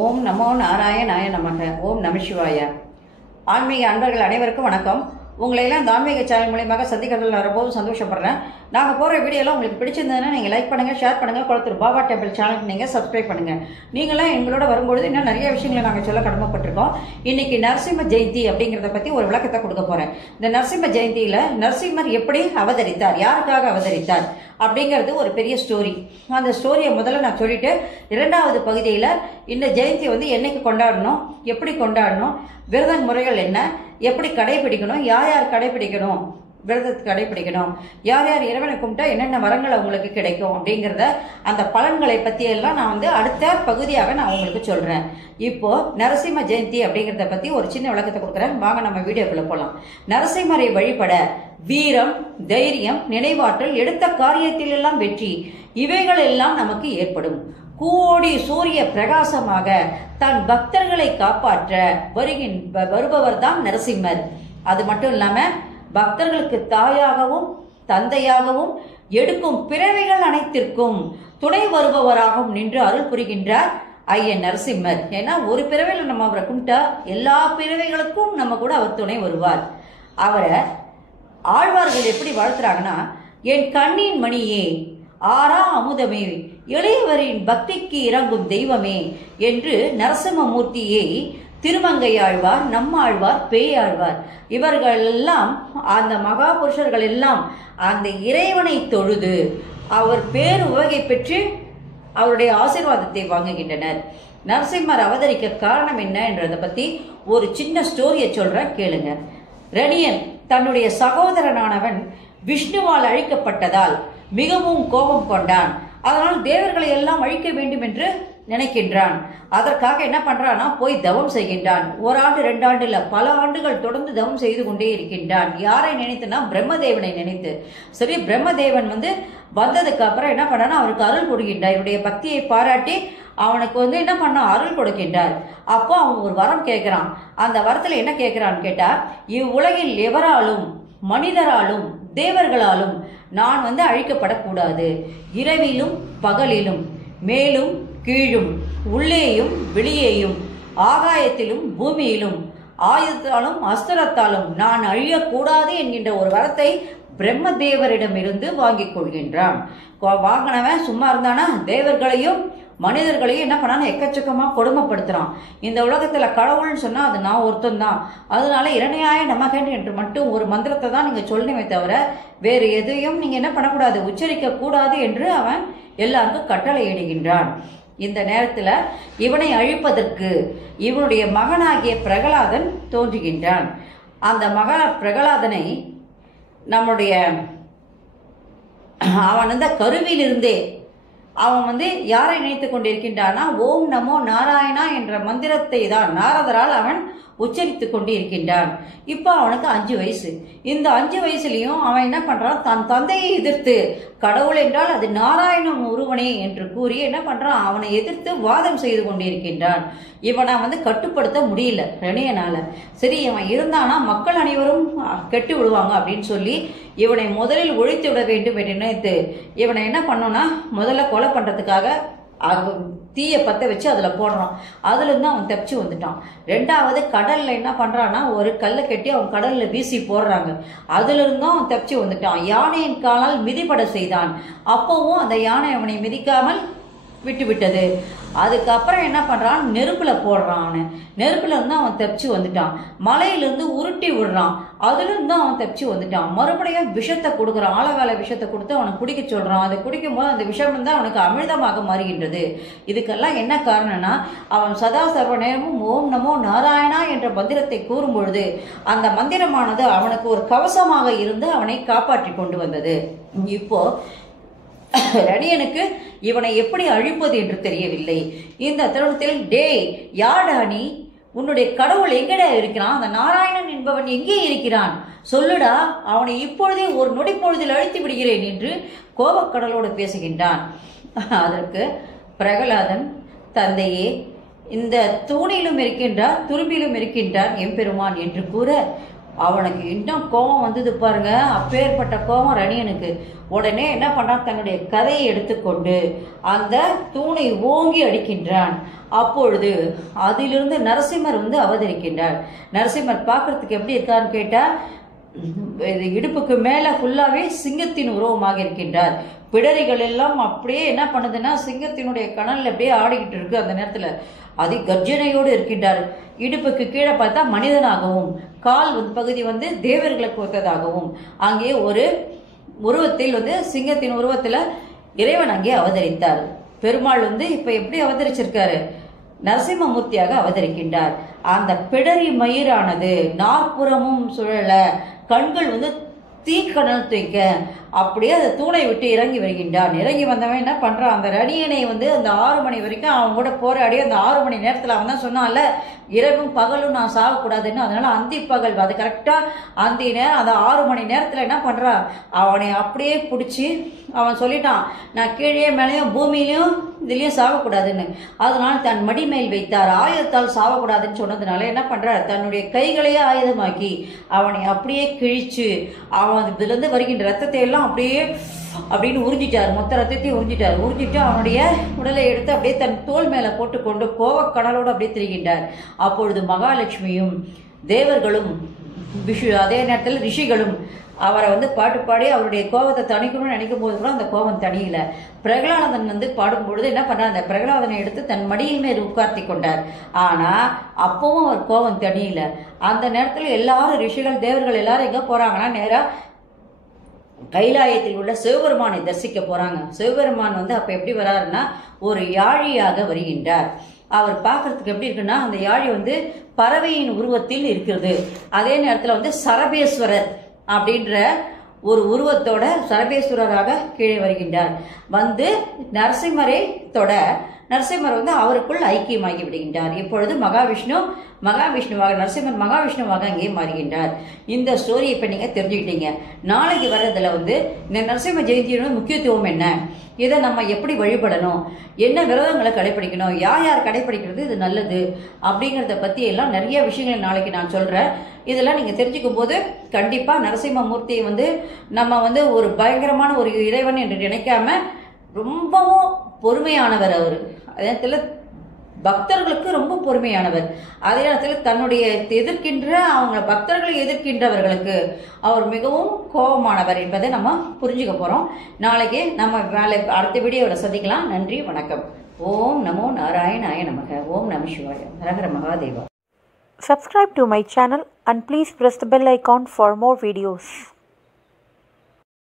ஓம் நமோ நாராயணாய நமக. ஓம் நம சிவாய. ஆன்மீக அன்பர்கள் அனைவருக்கும் வணக்கம். உங்களையெல்லாம் இந்த ஆன்மீக சேனல் மூலியமாக சந்திக்கிறதுல ரொம்பவும் சந்தோஷப்படுறேன். நாங்கள் போகிற வீடியோலாம் உங்களுக்கு பிடிச்சிருந்ததுன்னா நீங்கள் லைக் பண்ணுங்கள், ஷேர் பண்ணுங்கள். குளத்தூர் பாபா டெம்பிள் சேனலுக்கு நீங்கள் சப்ஸ்கிரைப் பண்ணுங்கள். நீங்களாம் எங்களோட வரும்பொழுது இன்னும் நிறைய விஷயங்களை நாங்கள் சொல்ல கடமைப்பட்டிருக்கோம். இன்னைக்கு நரசிம்ம ஜெயந்தி அப்படிங்கிறத பற்றி ஒரு விளக்கத்தை கொடுக்க போகிறேன். இந்த நரசிம்ம ஜெயந்தியில் நரசிம்மர் எப்படி அவதரித்தார், யாருக்காக அவதரித்தார் அப்படிங்கிறது ஒரு பெரிய ஸ்டோரி. அந்த ஸ்டோரியை முதல்ல நான் சொல்லிட்டு, இரண்டாவது பகுதியில் இந்த ஜெயந்தி என்னைக்கு கொண்டாடணும், எப்படி கொண்டாடணும், விரத முறைகள் என்ன, எப்படி கடைபிடிக்கணும், யார் யார் கடைபிடிக்கணும், விரதத்தை கடைபிடிக்கணும், யார் யார் இறைவனை கும்பிட்டா என்னென்ன வரங்கள் அவங்களுக்கு கிடைக்கும் அப்படிங்கிறத, அந்த பலன்களை பற்றி எல்லாம் நான் அடுத்த பகுதியாக நான் உங்களுக்கு சொல்கிறேன். இப்போ நரசிம்ம ஜெயந்தி அப்படிங்கிறத பற்றி ஒரு சின்ன விளக்கத்தை கொடுக்குறேன். வாங்க நம்ம வீடியோக்குள்ள போகலாம். நரசிம்மரை வழிபட வீரம், தைரியம், நினைவாற்றல், எடுத்த காரியத்தில் எல்லாம் வெற்றி, இவைகள் எல்லாம் நமக்கு ஏற்படும். கோடி சூரிய பிரகாசமாக தன் பக்தர்களை காப்பாற்ற வருபவர் தான் நரசிம்மர். அது மட்டும் இல்லாம பக்தர்களுக்கு தாயாகவும் தந்தையாகவும் எடுக்கும் பிறவிகள் அனைத்திற்கும் துணை வருபவராகவும் நின்று அருள் புரிகின்றார் ஐயன் நரசிம்மர். ஏன்னா ஒரு பிறவையில் நம்ம அவரை கும்பிட்டா எல்லா பிறவைகளுக்கும் நம்ம கூட அவர் துணை வருவார். அவரை ஆழ்வார்கள் எப்படி வாழ்த்துறாங்கன்னா, என் கண்ணின் மணியே, ஆரா அமுதமே, எளியவரின் பக்திக்கு இறங்கும் தெய்வமே என்று நரசிம்மமூர்த்தியை திருமங்கையாழ்வார், நம்மாழ்வார், பேயாழ்வார் இவர்கள் எல்லாம், அந்த மகா புருஷர்கள் எல்லாம் அந்த இறைவனை தொழுது அவர் பேரு உவகை பெற்று அவருடைய ஆசீர்வாதத்தை வாங்குகின்றனர். நரசிம்மர் அவதரிக்க காரணம் என்ன என்றதை பத்தி ஒரு சின்ன ஸ்டோரியை சொல்றேன், கேளுங்க. ரணியன் தன்னுடைய சகோதரனானவன் விஷ்ணுவால் அழிக்கப்பட்டதால் மிகவும் கோபம் கொண்டான். அதனால் தேவர்களை எல்லாம் அழிக்க வேண்டும் என்று நினைக்கின்றான். அதற்காக என்ன பண்றான்னா, போய் தவம் செய்கின்றான். ஒரு ஆண்டு, 2 ஆண்டு இல்ல, பல ஆண்டுகள் தொடர்ந்து தவம் செய்து கொண்டே இருக்கின்றான். யாரை நினைத்துனா, பிரம்மதேவனை நினைத்து. சரி, பிரம்மதேவன் வந்ததுக்கு அப்புறம் என்ன பண்ணானா, அவருக்கு அருள் கொடுக்கின்றார். இவருடைய பக்தியை பாராட்டி அவனுக்கு என்ன பண்ண, அருள் கொடுக்கின்றார். அப்போ அவன் ஒரு வரம் கேட்கிறான். அந்த வரத்துல என்ன கேட்கிறான்னு கேட்டா, இவ்வுலகில் எவராலும், மனிதராலும், தேவர்களாலும் நான் அழிக்கப்படக்கூடாது. இரவிலும் பகலிலும், மேலும் கீழும், உள்ளேயும் வெளியேயும், ஆகாயத்திலும் பூமியிலும், ஆயுதத்தாலும் அஸ்திரத்தாலும் நான் அழியக்கூடாது என்கின்ற ஒரு வரத்தை பிரம்மதேவரிடமிருந்து வாங்கிக் கொள்கின்றான். வாங்கினவன் சும்மா இருந்தானா, தேவர்களையும் மனிதர்களையும் என்ன பண்ணான, எக்கச்சக்கமா கொடுமைப்படுத்துறான். இந்த உலகத்துல கடவுள்னு சொன்னா அது நான் ஒருத்தன் தான். அதனால இரணையாய நமகன் என்று மட்டும் ஒரு மந்திரத்தை தான் நீங்க சொல்லணுமே தவிர வேறு எதையும் நீங்க என்ன பண்ணக்கூடாது, உச்சரிக்க கூடாது என்று அவன் எல்லாருக்கும் கட்டளை இடுகின்றான். இந்த நேரத்துல இவனை அழிப்பதற்கு இவனுடைய மகனாகிய பிரகலாதன் தோன்றுகின்றான். அந்த பிரகலாதனை நம்முடைய அவன் கருவிலிருந்தே அவன் யாரை நினைத்துக் கொண்டிருக்கின்றானா, ஓம் நமோ நாராயணா என்ற மந்திரத்தை தான் நாரதரால் அவன் உச்சரித்துக் கொண்டு இருக்கின்றான். இப்போ அவனுக்கு 5 வயசு. இந்த 5 வயசுலயும் அவன் என்ன பண்றான், தன் தந்தையை எதிர்த்து, கடவுள் என்றால் அது நாராயணன் ஒருவனே என்று கூறி என்ன பண்றான், அவனை எதிர்த்து வாதம் செய்து கொண்டிருக்கின்றான். இவனை கட்டுப்படுத்த முடியல ரணியனால. சரி, இவன் இருந்தானா மக்கள் அனைவரும் கெட்டு விடுவாங்க அப்படின்னு சொல்லி இவனை முதலில் ஒழித்து விட வேண்டும் என்று நினைத்து இவனை என்ன பண்ணோம்னா, முதல்ல கொலை பண்றதுக்காக தீய பத்த வச்சு அதுல போடுறான். அதுல இருந்து அவன் தப்பிச்சு வந்துட்டான். 2வது கடல்ல என்ன பண்றான்னா, ஒரு கல்லை கட்டி அவன் கடல்ல வீசி போடுறாங்க. அதுல இருந்தும் அவன் தப்பிச்சு வந்துட்டான். யானையின் காலால் மிதிப்பட செய்தான். அப்பவும் அந்த யானை அவனை மிதிக்காமல் விட்டு விட்டது. அதுக்கப்புறம் என்ன பண்றான், நெருப்புல போடுறான். அவனை நெருப்புல இருந்து அவன் தப்பிச்சு வந்துட்டான். மலையிலிருந்து உருட்டி விடுறான். அதுல இருந்து அவன் தப்பிச்சு வந்துட்டான். மறுபடியும் விஷத்தை கொடுக்குறான், ஆழகால விஷத்தை கொடுத்து அவனை குடிக்க சொல்றான். அதை குடிக்கும் போது அந்த விஷம் அவனுக்கு அமிர்தமாக மாறுகின்றது. இதுக்கெல்லாம் என்ன காரணம்னா, அவன் சதா சர்வ நேரமும் ஓம் நமோ நாராயணா என்ற மந்திரத்தை கூறும் பொழுது அந்த மந்திரமானது அவனுக்கு ஒரு கவசமாக இருந்து அவனை காப்பாற்றி கொண்டு வந்தது. இப்போ ரணியனுக்கு இவனை எப்படி அழிப்பது என்று தெரியவில்லை. இந்த தருணத்தில், டே யாடா நீ, உன்னுடைய கடவுள் எங்கடா இருக்கிறான், அந்த நாராயணன் என்பவன் எங்கே இருக்கிறான், சொல்லுடா, அவனை இப்பொழுதே ஒரு நொடி பொழுதில் அழித்து விடுகிறேன் என்று கோபக்கடலோடு பேசுகின்றான். அதற்கு பிரகலாதன், தந்தையே, இந்த தூணிலும் இருக்கின்றார், துரும்பிலும் இருக்கின்றார் எம்பெருமான் என்று கூற, அவனுக்கு இன்னும் கோபம் வந்தது பாருங்க. அப்பேற்பட்ட கோபம் ரணியனுக்கு. உடனே என்ன பண்ணான், தன்னுடைய கதையை எடுத்துக்கொண்டு அந்த தூணை ஓங்கி அடிக்கின்றான். அப்பொழுது அதிலிருந்து நரசிம்மர் வந்து அவதரிக்கின்றார். நரசிம்மர் பார்க்கறதுக்கு எப்படி இருக்காருன்னு கேட்டா, இடுப்புக்கு மேல ஃபுல்லாவே சிங்கத்தின் உருவமாக இருக்கின்றார். பிடரிகள் எல்லாம் அப்படியே என்ன பண்ணுதுன்னா சிங்கத்தினுடைய கணல்ல அப்படியே ஆடிக்கிட்டு இருக்கு. அந்த நேரத்துல அதி கர்ஜனையோடு இருக்கின்றார். இடுப்புக்கு கீழே பார்த்தா மனிதனாகவும், கால் பகுதி வந்து தேவர்களுக்கு ஒத்ததாகவும், அங்கே ஒரு உருவத்தில் வந்து சிங்கத்தின் உருவத்துல இறைவன் அங்கே அவதரித்தார். பெருமாள் வந்து இப்ப எப்படி அவதரிச்சிருக்காரு, நரசிம்மமூர்த்தியாக அவதரிக்கின்றார். அந்த பிடரி மயிரானது நாற்புறமும் சுழல, கண்கள் வந்து தீக்கணல் தூக்க, அப்படியே அந்த தூணை விட்டு இறங்கி வருகின்றான். இறங்கி வந்தவன் என்ன பண்றான், அந்த ரணியனை வந்து அந்த 6 மணி வரைக்கும் அவன் கூட போராடி அந்த 6 மணி நேரத்துல அவன் தான் சொன்னான்ல, இரவும் பகலும் நான் சாகக்கூடாதுன்னு. அதனால அந்தி பகல் அது கரெக்டா அந்த நேரம், அந்த 6 மணி நேரத்துல என்ன பண்றான், அவனை அப்படியே பிடிச்சி அவன் சொல்லிட்டான், நான் கீழே மேலேயும் பூமியிலையும் இதுலயும் சாகக்கூடாதுன்னு. அதனால தன் மடி மேல் வைத்தார். ஆயுதத்தால் சாகக்கூடாதுன்னு சொன்னதுனால என்ன பண்றார், தன்னுடைய கைகளையே ஆயுதமாக்கி அவனை அப்படியே கிழிச்சு அவன் இதுல இருந்து வருகின்ற ரத்தத்தை எல்லாம் அப்படியே அப்படின்னு உறிஞ்சிட்டார். மொத்த ரத்தத்தையும் உறிஞ்சிட்டு அவனுடைய உடலை எடுத்து அப்படியே தன் தோல் மேல போட்டுக்கொண்டு கோவக்கடலோடு அப்படியே திரிகின்றார். அப்பொழுது மகாலட்சுமியும் தேவர்களும் அதே நேரத்தில் ரிஷிகளும் அவரை வந்து பாட்டு பாடி அவருடைய கோபத்தை தணிக்கணும்னு நினைக்கும் போது கூட அந்த கோபம் தனியில. பிரகலாதன் வந்து பாடும்பொழுது என்ன பண்ணார், அந்த பிரகலாதனை எடுத்து தன் மடியில் மேல் உட்கார்த்தி கொண்டார். ஆனா அப்பவும் அவர் கோபம் தனியில. அந்த நேரத்தில் எல்லாரும் ரிஷிகள் தேவர்கள் எல்லாரும் எங்க போறாங்கன்னா நேரா கைலாயத்தில் உள்ள சிவபெருமானை தரிசிக்க போறாங்க. சிவபெருமான் வந்து அப்ப எப்படி வராருன்னா ஒரு யாழியாக வருகின்றார். அவர் பார்க்கறதுக்கு எப்படி இருக்குன்னா, அந்த யாழி வந்து பறவையின் உருவத்தில் இருக்கிறது. அதே நேரத்துல வந்து சரபேஸ்வரர் அப்படின்ற ஒரு உருவத்தோட சரபேஸ்வரராக கீழே வருகின்றார். வந்து நரசிம்மரை தொட நரசிம்மர் வந்து அவருக்குள் ஐக்கியமாகி விடுகின்றார். இப்பொழுது மகாவிஷ்ணுவாக நரசிம்மர் மகாவிஷ்ணுவாக அங்கே மாறுகின்றார். இந்த ஸ்டோரி இப்ப நீங்க தெரிஞ்சுக்கிட்டீங்க. நாளைக்கு வர்றதுல வந்து இந்த நரசிம்ம ஜெயந்தியோட முக்கியத்துவம் என்ன, இதை நம்ம எப்படி வழிபடணும், என்ன விரதங்களை கடைபிடிக்கணும், யார் கடைபிடிக்கிறது இது நல்லது அப்படிங்கிறத பத்தி எல்லாம் நிறைய விஷயங்களை நாளைக்கு நான் சொல்றேன். இதெல்லாம் நீங்க தெரிஞ்சுக்கும் போது கண்டிப்பா நரசிம்மமூர்த்தியை வந்து நம்ம வந்து ஒரு பயங்கரமான ஒரு இறைவன் என்று நினைக்காம ரொம்பவும் பொறுமையானவர். அவர் அதே நேரத்தில் பக்தர்களுக்கு ரொம்ப பொறுமையானவர். அதே நேரத்தில் தன்னுடைய எதிர்க்கின்ற அவங்க பக்தர்களை எதிர்க்கின்றவர்களுக்கு அவர் மிகவும் கோபமானவர் என்பதை நம்ம புரிஞ்சுக்க போறோம். நாளைக்கு நம்ம அடுத்த வீடியோவில் சந்திக்கலாம். நன்றி, வணக்கம். ஓம் நமோ நாராயணாய நமக. ஓம் நம சிவாய. ஹரஹர Mahadeva. Subscribe to my channel and please press the bell icon for more videos.